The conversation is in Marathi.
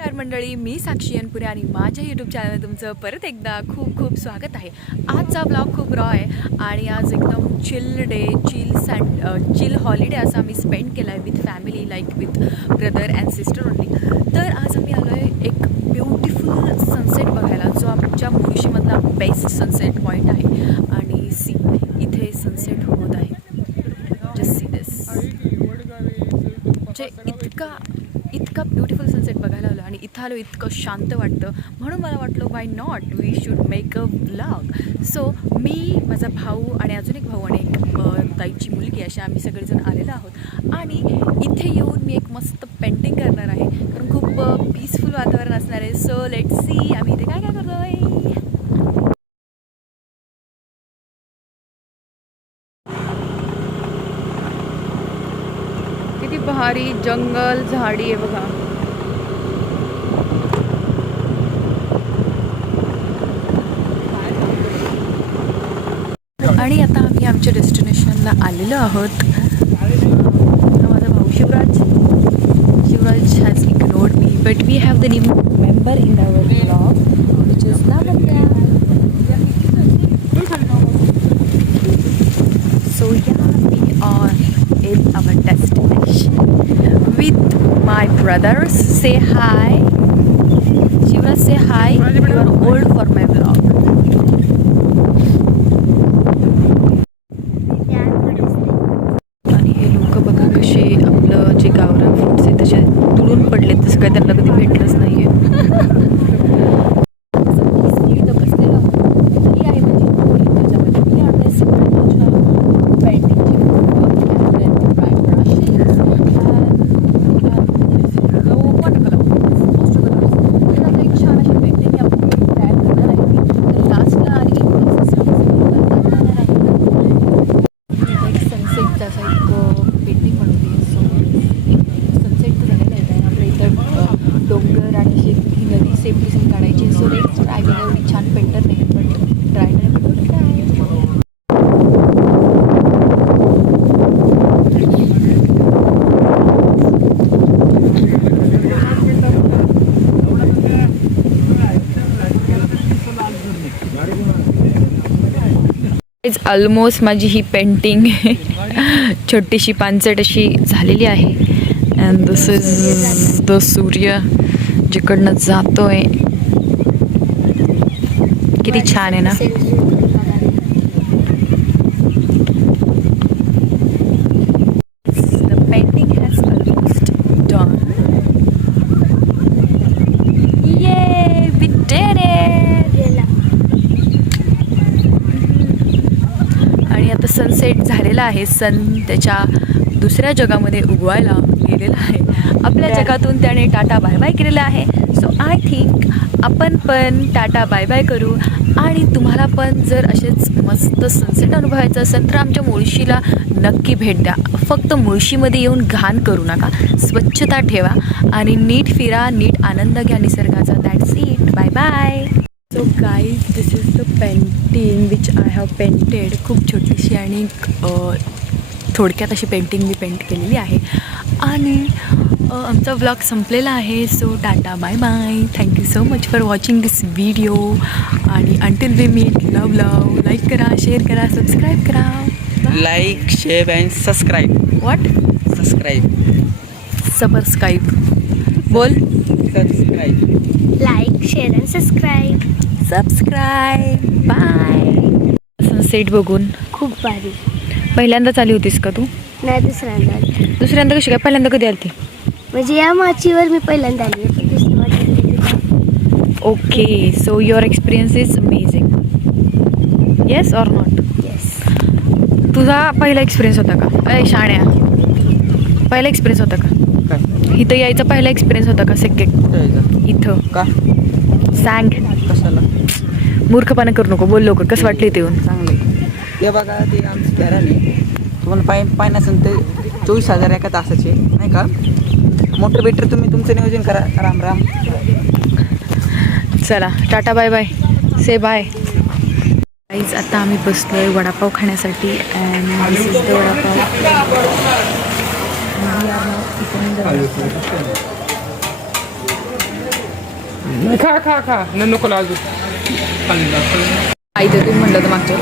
नमस्कार मंडळी, मी साक्षी अनपुरे आणि माझ्या यूट्यूब चॅनलवर तुमचं परत एकदा खूप खूप स्वागत आहे. आजचा ब्लॉग खूप रॉ आहे आणि आज एकदम चिल डे, चिल हॉलिडे असं आम्ही स्पेंड केला आहे with family, like with brother and sister only. तर आज आम्ही आलो आहे एक ब्युटिफुल सनसेट बघायला, जो आमच्या मुळशीमधला बेस्ट सनसेट पॉईंट आहे. आणि सी इथे सनसेट होत आहे. Just see this. म्हणजे इतका ब्युटिफुल सनसेट बघायला आलो आणि इथं आलो इतकं शांत वाटतं, म्हणून मला वाटलं why not we should make a vlog. So मी, माझा भाऊ आणि अजून एक भाऊ आणि एक ताईची मुलगी, अशा आम्ही सगळेजण आलेलो आहोत. आणि इथे येऊन मी एक मस्त पेंटिंग करणार आहे, कारण खूप पीसफुल वातावरण असणार आहे. सो लेट्स सी आम्ही इथे काय काय करतोय. किती भारी जंगल झाडी आहे बघा. आणि आता आम्ही आमच्या डेस्टिनेशनला आलेलो आहोत. माझा भाऊ Shivraj has ignored me, but we have the new member in our blog which is Lavanya. So yeah we are in our destination with my brothers. Say hi. Shivraj, say hi. You are old for my vlog. आणि हे लोक बघा कसे आपलं जे गावरान फ्रूट्स आहे त्याचे तुडून पडले, तसं काय त्यांना कधी भेटलंच नाहीये. डोंगर आणि अशी ही नदी सेम टू सेम काढायची. So let's try. मी एवढी छान पेंटर नाही, बट ट्राय इज ऑलमोस्ट माझी ही पेंटिंग छोटीशी पानसट अशी झालेली आहे. अँड दिस इज द सूर्य जिकडनं जातोय. किती छान आहे ना. The painting has almost done. ये वी डिड इट. आणि आता सनसेट झालेला आहे. सन त्याच्या दुसऱ्या जगामध्ये उगवायला गेलेला आहे. आपल्या जगातून त्याने टाटा बाय बाय केलेला आहे. सो आय थिंक आपण पण टाटा बाय बाय करू. आणि तुम्हाला पण जर असेच मस्त सनसेट अनुभवायचं असेल तर आमच्या मुळशीला नक्की भेट द्या. फक्त मुळशीमध्ये येऊन घाण करू नका, स्वच्छता ठेवा आणि नीट फिरा, नीट आनंद घ्या निसर्गाचा. That's it. Bye bye. So guys, this is the painting which I have painted. खूप छोटीशी आणि थोडक्यात अशी पेंटिंग मी पेंट केलेली आहे. आणि आमचा व्लॉग संपलेला आहे. So tata bye bye. Thank you so much for watching this video. आणि until we meet, love like करा, शेअर करा, सबस्क्राईब करा. Like, share and subscribe. What? Subscribe बोल. Subscribe. Like, share and subscribe. Bye. Sunset बघून खूप भारी. पहिल्यांदाच आली होतीस का तू? नाही, दुसऱ्यांदा. दुसऱ्यांदा कशी काय? पहिल्यांदा कधी आली? म्हणजे या माचीवर मी पहिल्यांदा आली आहे, पण दुसरी माची. Okay. So your experience is amazing. Yes or not? Yes. तुझा पहिला एक्सपिरियन्स होता का? शाण्या, पहिला एक्सपिरियन्स होता का? इथं यायचा पहिला एक्सपिरियन्स होता का? सेकंड इथं का सांग. कशाला मूर्खपणा करू नको, बोल लवकर. कसं वाटलं इथे येऊन? चांगले. ते बघा, ते आमचं घराने तुम्हाला पाय नसेल ते 24,000 एका तासाचे, नाही का? मोटर बेटर तुम्ही तुमचं नियोजन करा. राम राम. चला टाटा बाय बाय. से बाय. गाईज, आता आम्ही बसलो आहे वडापाव खाण्यासाठी. And this is the vada pav. नाही, खा खा खा नाही नको लाजू. आई तर तुम्ही म्हणलं तर मागच्या